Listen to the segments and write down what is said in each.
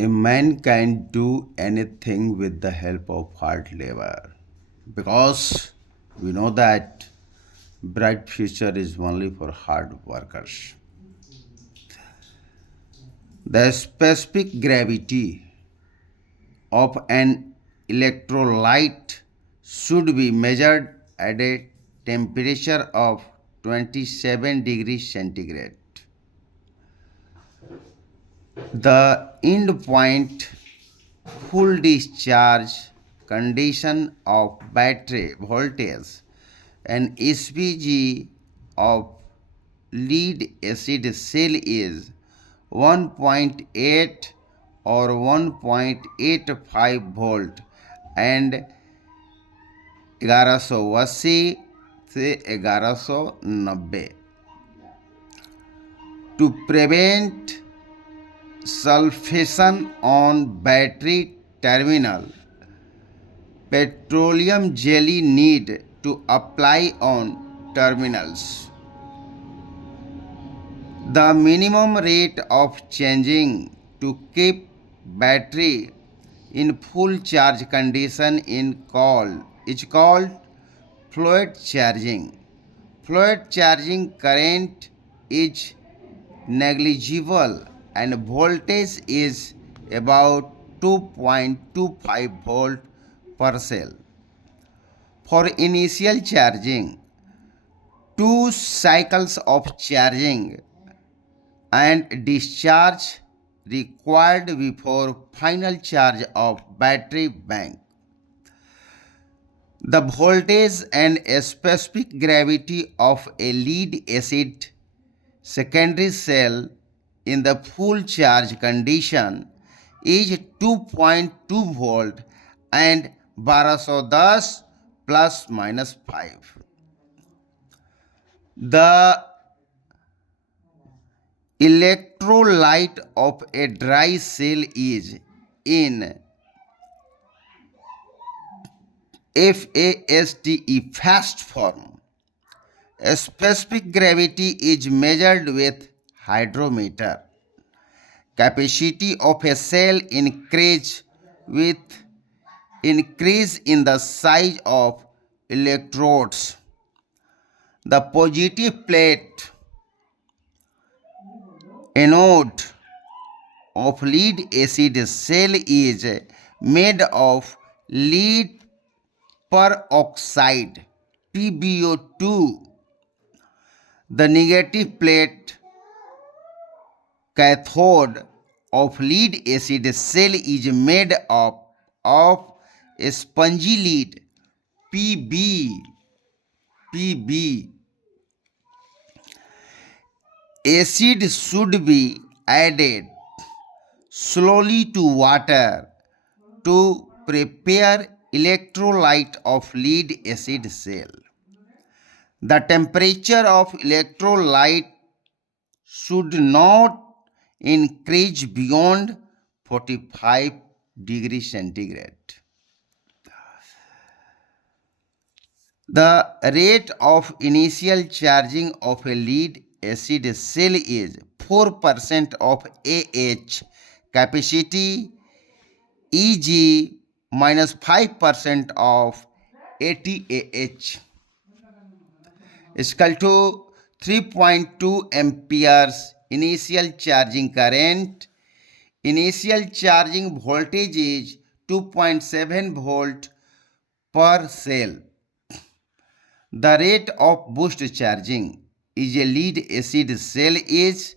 A man can do anything with the help of hard labor because we know that bright future is only for hard workers. The specific gravity of an electrolyte should be measured at a temperature of 27 degrees centigrade. The end point full discharge condition of battery voltage and SPG of lead acid cell is 1.8 or 1.85 volt and 1180 से 1190 to prevent sulfation on battery terminal. Petroleum jelly need to apply on terminals. The minimum rate of changing to keep battery in full charge condition is called fluid charging. Fluid charging current is negligible and voltage is about 2.25 volt per cell. For initial charging, 2 cycles of charging and discharge required before final charge of battery bank. The voltage and specific gravity of a lead acid secondary cell in the full charge condition is 2.2 volt and 1210 plus minus 5. The electrolyte of a dry cell is in FASTE fast form. A specific gravity is measured with hydrometer. Capacity of a cell increase with increase in the size of electrodes. The positive plate anode of lead acid cell is made of lead peroxide PbO2. The negative plate cathode of lead acid cell is made up of spongy lead Pb. Acid should be added slowly to water to prepare electrolyte of lead acid cell. The temperature of electrolyte should not increase beyond 45 degrees centigrade. The rate of initial charging of a lead acid cell is 4% of AH capacity, e.g. minus 5% of ATAH is equal to 3.2 amperes initial charging current. Initial charging voltage is 2.7 volt per cell. The rate of boost charging is a lead acid cell is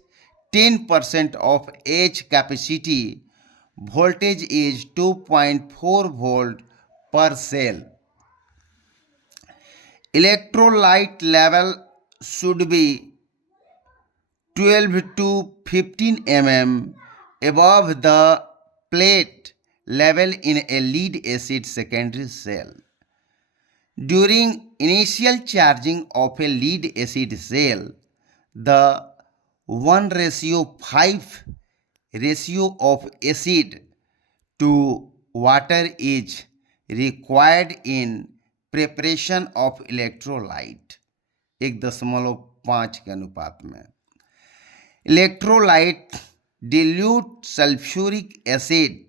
10% of H capacity. Voltage is 2.4 volt per cell. Electrolyte level should be 12 to 15 mm above the plate level in a lead acid secondary cell. During initial charging of a lead acid cell, the 1:5 ratio of acid to water is required in preparation of electrolyte 1.5 के अनुपात में. Electrolyte dilute sulfuric acid,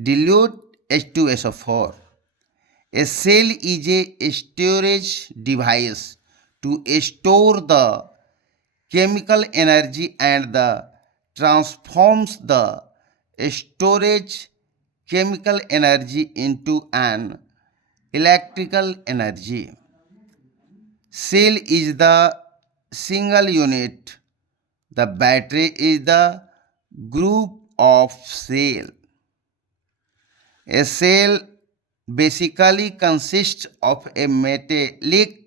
dilute H2SO4. A cell is a storage device to store the chemical energy and transforms the storage chemical energy into an electrical energy. Cell is the single unit. The battery is the group of cell. A cell basically consists of a metallic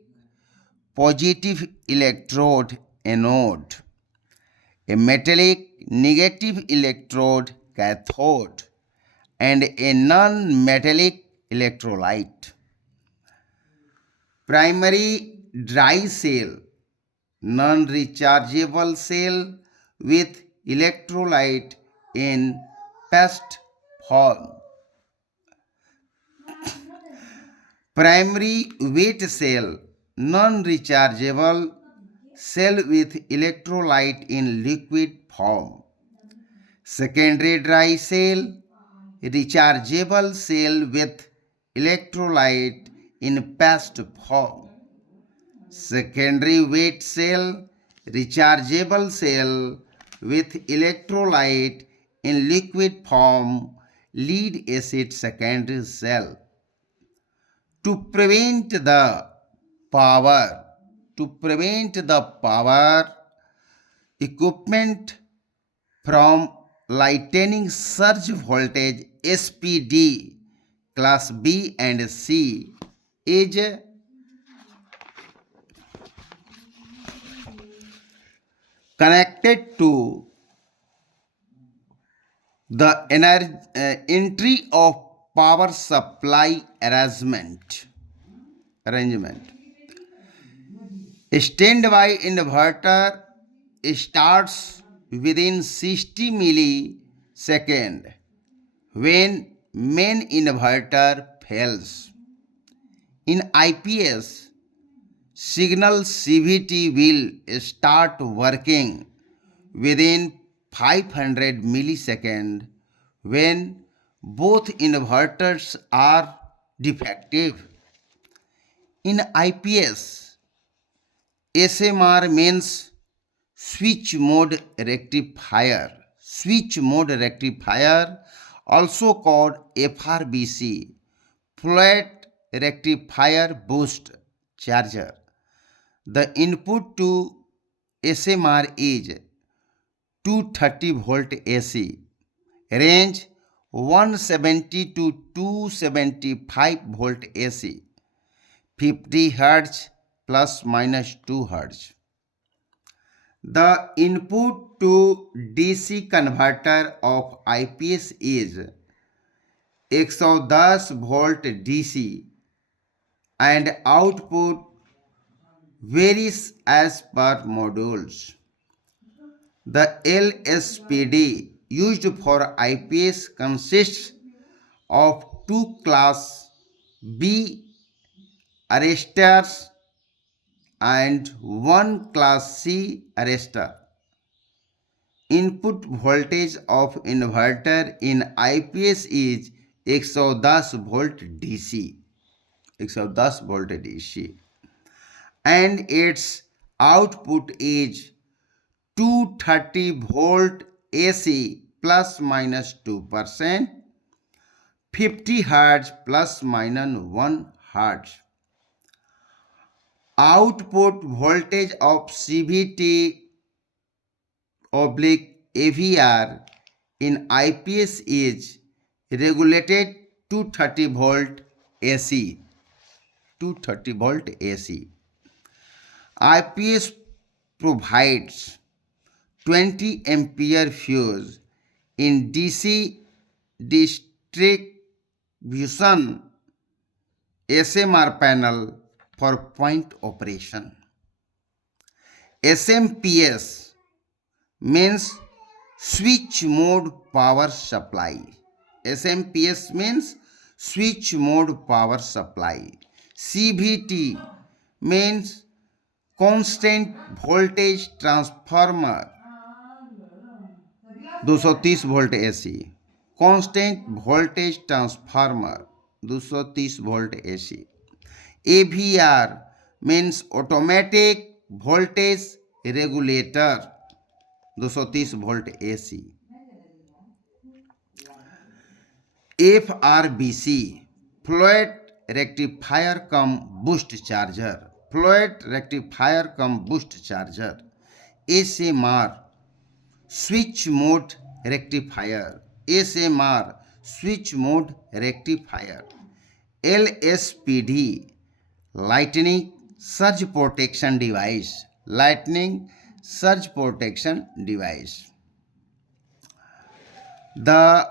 positive electrode anode, a metallic negative electrode cathode, and a non-metallic electrolyte. Primary dry cell, non-rechargeable cell with electrolyte in paste form. Primary wet cell, non-rechargeable cell with electrolyte in liquid form. Secondary dry cell, rechargeable cell with electrolyte in paste form. Secondary wet cell, rechargeable cell with electrolyte in liquid form, lead acid secondary cell. To prevent the power, equipment from lightning surge voltage SPD class B and C is connected to the entry of power supply arrangement. Standby inverter starts within 60 milliseconds when main inverter fails. In IPS, signal CVT will start working within 500 milliseconds when both inverters are defective. In IPS, SMR means switch mode rectifier. Switch mode rectifier, also called FRBC, flat rectifier boost charger. The input to SMR is 230 volt AC, range 170 to 275 volt AC, 50 Hz plus minus 2 Hz. The input to DC converter of IPS is 110 volt DC and output varies as per modules. The LSPD used for IPS consists of two class B arresters and one class C arrestor. Input voltage of inverter in IPS is 110 volt DC. 110 volt DC. And its output is 230 volt AC plus minus 2%, 50 Hz plus minus 1 Hz. Output voltage of CVT oblique AVR in IPS is regulated 230 volt AC. 230 volt AC. IPS provides 20 ampere fuse in DC distribution SMR panel for point operation. SMPS means switch mode power supply. SMPS means switch mode power supply. CVT means constant voltage transformer. 230 volt AC, constant voltage transformer 230 volt AC, AVR means automatic voltage regulator 230 volt AC, FRBC flat rectifier cum boost charger, flat rectifier cum boost charger, SMR switch mode rectifier, SMR switch mode rectifier, LSPD lightning surge protection device, lightning surge protection device. The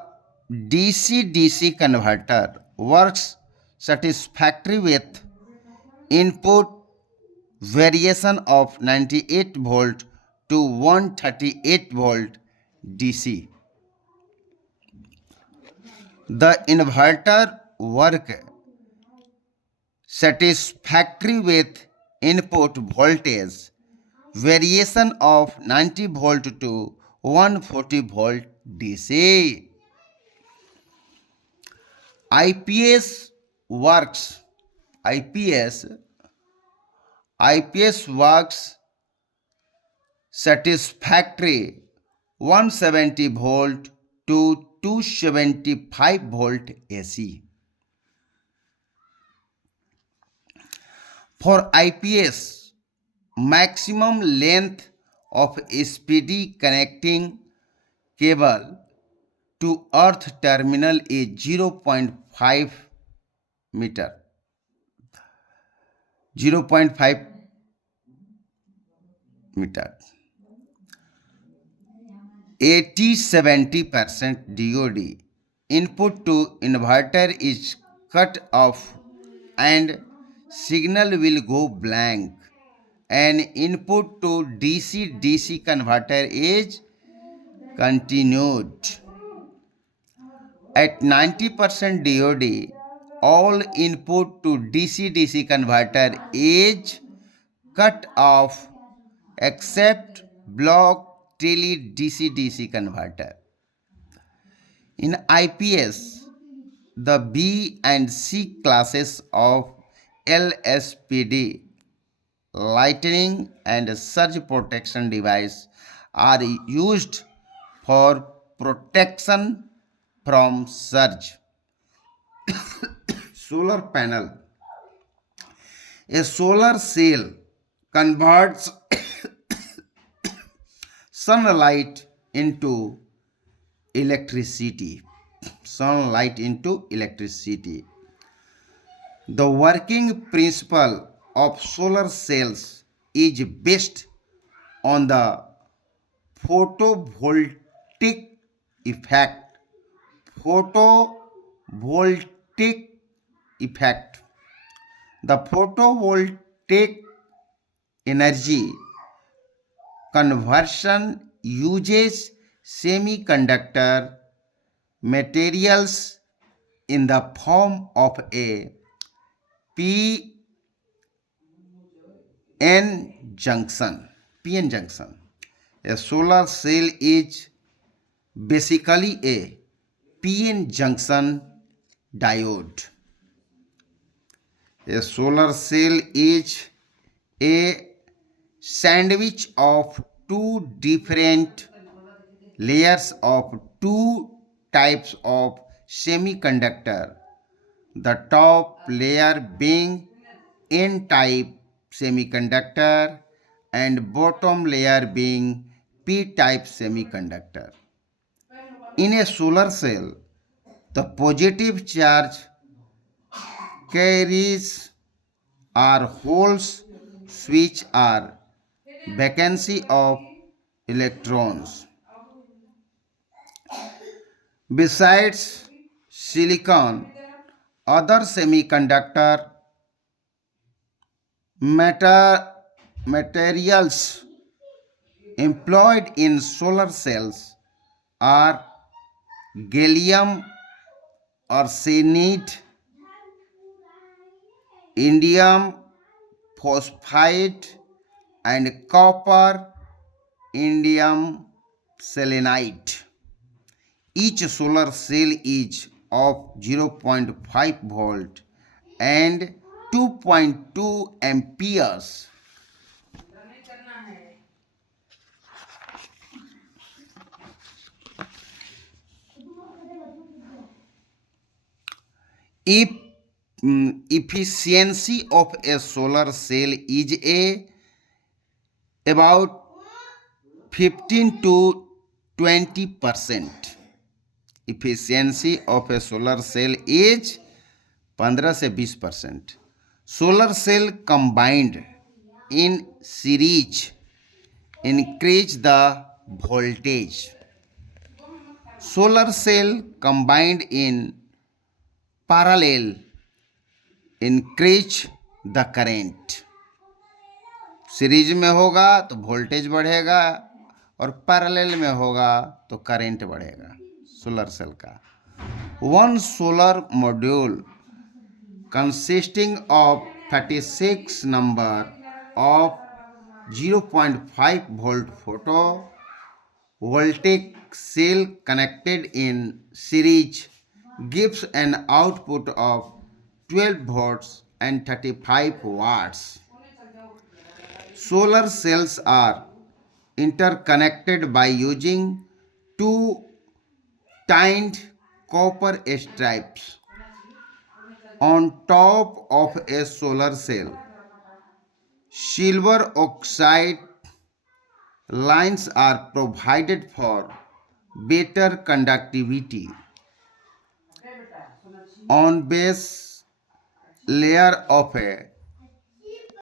DC-DC converter works satisfactory with input variation of 98 volt to 138 volt DC. The inverter work satisfactory with input voltage variation of 90 volt to 140 volt DC. IPS works. IPS IPS works satisfactory 170 volt to 275 volt AC. For IPS, maximum length of SPD connecting cable to earth terminal is 0.5 meter. 0.5 meter. 80-70% DOD. Input to inverter is cut off and signal will go blank. And input to DC-DC converter is continued. At 90% DOD, all input to DC-DC converter is cut off except block trailing DC-DC converter. In IPS, the B and C classes of LSPD, lightning and surge protection device, are used for protection from surge. Solar panel. A solar cell converts sunlight into electricity. Sunlight into electricity. The working principle of solar cells is based on the photovoltaic effect. Photovoltaic effect. The photovoltaic energy conversion uses semiconductor materials in the form of a PN junction. PN junction. A solar cell is basically a PN junction diode. A solar cell is a sandwich of two different layers of two types of semiconductor, the top layer being N-type semiconductor and bottom layer being P-type semiconductor. In a solar cell, the positive charge carries are holes which are vacancy of electrons. Besides silicon, other semiconductor materials employed in solar cells are gallium arsenide, indium phosphide, and copper indium selenide. Each solar cell is of 0.5 volt and 2.2 amperes. If efficiency of a solar cell is about 15 to 20%. Efficiency of a solar cell is 15 से 20%. Solar cell combined in series increase the voltage. Solar cell combined in parallel increase the current. Series में होगा तो voltage बढ़ेगा और parallel में होगा तो current बढ़ेगा सोलर सेल का. One solar module consisting of 36 number of 0.5 volt photovoltaic cell connected in series gives an output of 12 volts and 35 watts. Solar cells are interconnected by using two tined copper stripes on top of a solar cell. Silver oxide lines are provided for better conductivity. On base layer of a